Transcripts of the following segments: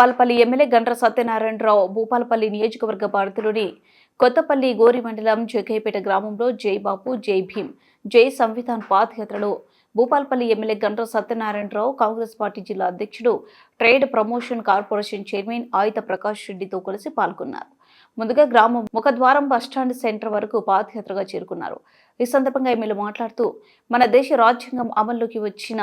Bhupalpally MLA Gandra Satyanarayana Rao Bhupalpally నియోజకవర్గ పరిధిలోని కొత్తపల్లి గోరి మండలం జగ్గయ్యపేట గ్రామంలో జై బాపు జై భీమ్ జై సంవిధాన్ పాదయాత్రలో భూపాలపల్లి ఎమ్మెల్యే గండ్ర సత్యనారాయణరావు కాంగ్రెస్ పార్టీ జిల్లా అధ్యక్షుడు ట్రేడ్ ప్రమోషన్ కార్పొరేషన్ చైర్మన్ ఆయుధ ప్రకాష్ రెడ్డితో కలిసి పాల్గొన్నారు. ముందుగా గ్రామం ముఖద్వారం బస్టాండ్ సెంటర్ వరకు పాదయాత్రగా చేరుకున్నారు. ఈ సందర్భంగా ఎమ్మెల్యే మాట్లాడుతూ మన దేశ రాజ్యాంగం అమల్లోకి వచ్చిన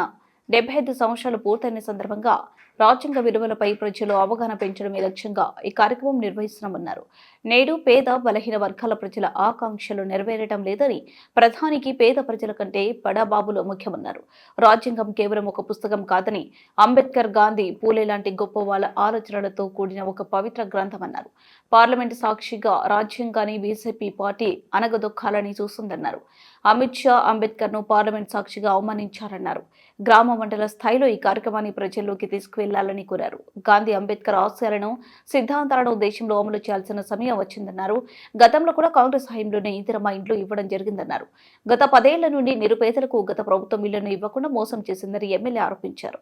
75 సంవత్సరాలు పూర్తయిన సందర్భంగా రాజ్యాంగ విలువలపై ప్రజలు అవగాహన పెంచడమే లక్ష్యంగా ఈ కార్యక్రమం నిర్వహిస్తున్నామన్నారు. నేడు పేద బలహీన వర్గాల ప్రజల ఆకాంక్షలు నెరవేరడం లేదని, ప్రధానికి పేద ప్రజల కంటే బడాబాబులు ముఖ్యమన్నారు. రాజ్యాంగం కేవలం ఒక పుస్తకం కాదని, అంబేద్కర్, గాంధీ, పూలే లాంటి గొప్ప వాళ్ళ ఆలోచనలతో కూడిన ఒక పవిత్ర గ్రంథమన్నారు. పార్లమెంటు సాక్షిగా రాజ్యాంగాన్ని బీజేపీ పార్టీ అనగదొక్కాలని చూస్తుందన్నారు. అమిత్ షా అంబేద్కర్ ను పార్లమెంట్ సాక్షిగా అవమానించారన్నారు. గ్రామ మండల స్థాయిలో ఈ కార్యక్రమాన్ని ప్రజల్లోకి తీసుకువెళ్లాలని కోరారు. గాంధీ, అంబేద్కర్ ఆశయాలను, సిద్ధాంతాలను దేశంలో అమలు చేయాల్సిన సమయం వచ్చిందన్నారు. గతంలో కూడా కాంగ్రెస్ హయాంలోనే ఇందిరమ్మ ఇండ్లు ఇవ్వడం జరిగిందన్నారు. గత 10 ఏళ్ల నుండి నిరుపేదలకు గత ప్రభుత్వం ఇళ్లను ఇవ్వకుండా మోసం చేసిందని ఎమ్మెల్యే ఆరోపించారు.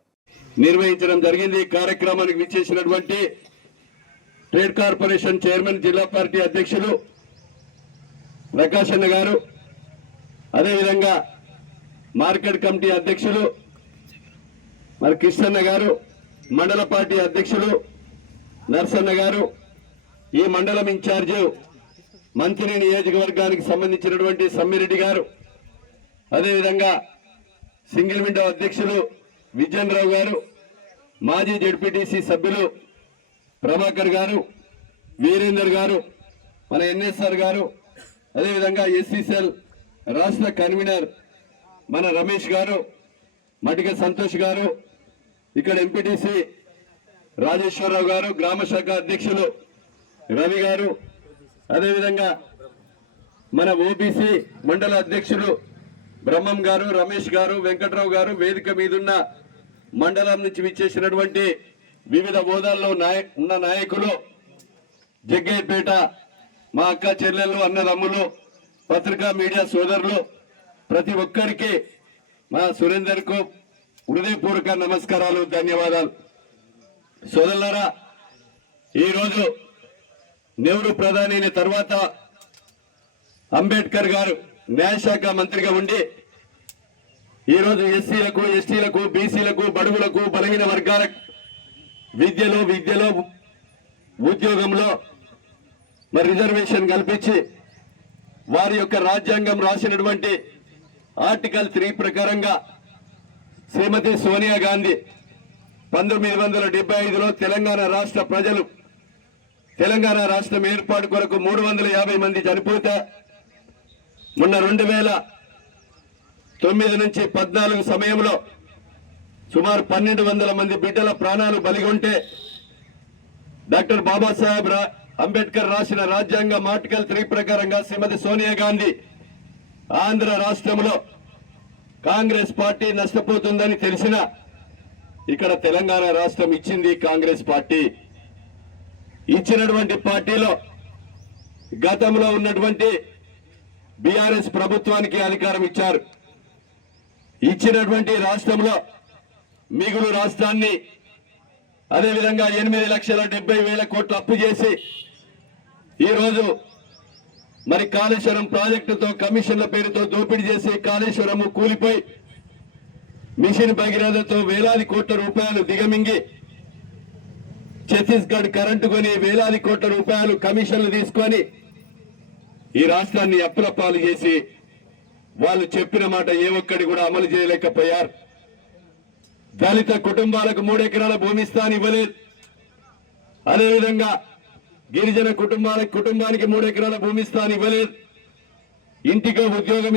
నిర్వహించడం జరిగింది. ఈ కార్యక్రమానికి విచ్చేసినటువంటి ట్రేడ్ కార్పొరేషన్ చైర్మన్ జిల్లా పార్టీ అధ్యక్షులు ప్రకాష్ అన్న గారు, అదేవిధంగా మార్కెట్ కమిటీ అధ్యక్షులు మరి కృష్ణన్న గారు, మండల పార్టీ అధ్యక్షులు నర్సన్న గారు, ఈ మండలం ఇన్ఛార్జ్ మంత్రి నియోజకవర్గానికి సంబంధించినటువంటి సమ్మిరెడ్డి గారు, అదేవిధంగా సింగిల్ విండో అధ్యక్షులు విజయన్ రావు గారు, మాజీ జెడ్పీటీసీ సభ్యులు ప్రభాకర్ గారు, వీరేందర్ గారు, మన ఎన్ఎస్ఆర్ గారు, అదేవిధంగా ఎస్సీసీఎల్ రాష్ట్ర కన్వీనర్ మన రమేష్ గారు, మటిక సంతోష్ గారు, ఇక్కడ ఎంపీటీసీ రాజేశ్వరరావు గారు, గ్రామ శాఖ అధ్యక్షులు రవి గారు, అదేవిధంగా మన ఓబీసీ మండల అధ్యక్షులు బ్రహ్మం గారు, రమేష్ గారు, వెంకట్రావు గారు, వేదిక మీదున్న మండలం నుంచి విచ్చేసినటువంటి వివిధ హోదాల్లో ఉన్న నాయకులు, జగ్గయ్యపేట మా అక్క చెల్లెళ్ళు, అన్నదమ్ములు, పత్రికా మీడియా సోదరులు, ప్రతి ఒక్కరికి మా సురేందర్ కు హృదయపూర్వక నమస్కారాలు, ధన్యవాదాలు. సోదరులారా, ఈరోజు నెహ్రూ ప్రధాని అయిన తర్వాత అంబేద్కర్ గారు న్యాయశాఖ మంత్రిగా ఉండి ఈరోజు ఎస్సీలకు, ఎస్టీలకు, బీసీలకు, బడుగులకు, బలహీన వర్గాలకు విద్యలో ఉద్యోగంలో మరి రిజర్వేషన్ కల్పించి వారి యొక్క రాజ్యాంగం రాసినటువంటి ఆర్టికల్ 3 ప్రకారంగా శ్రీమతి సోనియా గాంధీ 1975లో తెలంగాణ రాష్ట్ర ప్రజలు తెలంగాణ రాష్ట్రం ఏర్పాటు కొరకు 350 మంది చనిపోతే మొన్న 2009 నుంచి 14 సమయంలో సుమారు 1200 మంది బిడ్డల ప్రాణాలు బలిగొంటే డాక్టర్ బాబాసాహెబ్ అంబేద్కర్ రాసిన రాజ్యాంగం ఆర్టికల్ 3 ప్రకారంగా శ్రీమతి సోనియా గాంధీ ఆంధ్ర రాష్ట్రంలో కాంగ్రెస్ పార్టీ నష్టపోతుందని తెలిసిన ఇక్కడ తెలంగాణ రాష్ట్రం ఇచ్చింది కాంగ్రెస్ పార్టీ. ఇచ్చినటువంటి పార్టీలో గతంలో ఉన్నటువంటి బీఆర్ఎస్ ప్రభుత్వానికి అధికారం ఇచ్చారు. ఇచ్చినటువంటి రాష్ట్రంలో మిగులు రాష్ట్రాన్ని అదేవిధంగా 8,70,000 కోట్ల అప్పు చేసి ఈరోజు మరి కాళేశ్వరం ప్రాజెక్టుతో కమిషన్ల పేరుతో దోపిడీ చేసి కాళేశ్వరం కూలిపోయి మిషన్ భగీరథతో వేలాది కోట్ల రూపాయలు దిగమింగి ఛత్తీస్గఢ్ కరెంటు కొని వేలాది కోట్ల రూపాయలు కమిషన్లు తీసుకొని ఈ రాష్ట్రాన్ని అప్పులపాలు చేసి వాళ్ళు చెప్పిన మాట ఏ ఒక్కడి కూడా అమలు చేయలేకపోయారు. దళిత కుటుంబాలకు 3 ఎకరాల భూమి ఇస్తాను ఇవ్వలేదు. అదేవిధంగా గిరిజన కుటుంబానికి 3 ఎకరాల భూమి ఇస్తాను ఇవ్వలేదు. ఇంటికి ఉద్యోగం